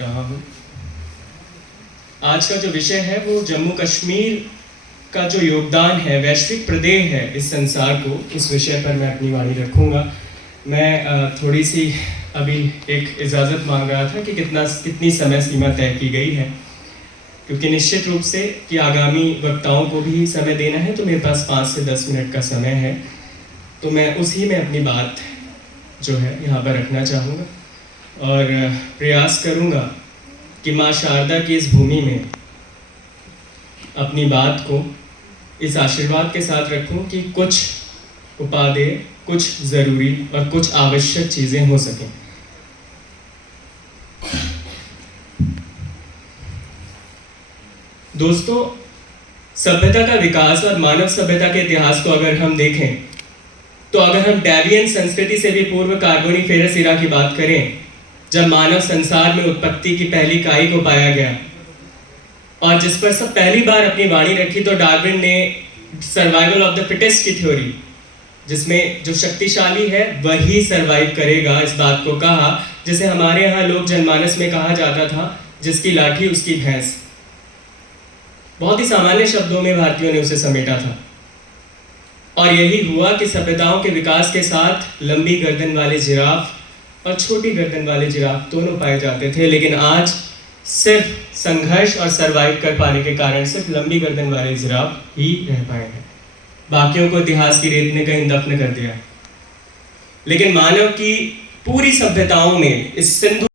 रहा हूँ। आज का जो विषय है वो जम्मू कश्मीर का जो योगदान है, वैश्विक प्रदेह है इस संसार को, इस विषय पर मैं अपनी वाणी रखूँगा। मैं थोड़ी सी अभी एक इजाज़त मांग रहा था कि कितनी समय सीमा तय की गई है, क्योंकि निश्चित रूप से कि आगामी वक्ताओं को भी समय देना है, तो मेरे पास 5 से 10 मिनट का समय है, तो मैं उसी में अपनी बात जो है यहाँ पर रखना चाहूँगा और प्रयास करूँगा कि माँ शारदा की इस भूमि में अपनी बात को इस आशीर्वाद के साथ रखूँ कि कुछ उपादेय, कुछ ज़रूरी और कुछ आवश्यक चीज़ें हो सकें। दोस्तों, सभ्यता का विकास और मानव सभ्यता के इतिहास को अगर हम देखें, तो अगर हम डेवियन संस्कृति से भी पूर्व कार्बोनिफेरस इरा की बात करें, जब मानव संसार में उत्पत्ति की पहली इकाई को पाया गया और जिस पर सब पहली बार अपनी वाणी रखी, तो डार्विन ने सर्वाइवल ऑफ द फिटेस्ट की थ्योरी, जिसमें जो शक्तिशाली है वही सर्वाइव करेगा, इस बात को कहा, जिसे हमारे यहाँ लोक जनमानस में कहा जाता था, जिसकी लाठी उसकी भैंस। बहुत ही सामान्य शब्दों में भारतीयों ने उसे समेटा था और यही हुआ कि सभ्यताओं के विकास के साथ लंबी गर्दन वाले जिराफ और छोटी गर्दन वाले जिराफ दोनों पाए जाते थे, लेकिन आज सिर्फ संघर्ष और सरवाइव कर पाने के कारण सिर्फ लंबी गर्दन वाले जिराफ ही रह पाए हैं। बाकियों को इतिहास की रेत ने कहीं दफन कर दिया। लेकिन मानव की पूरी सभ्यताओं में इस सिंधु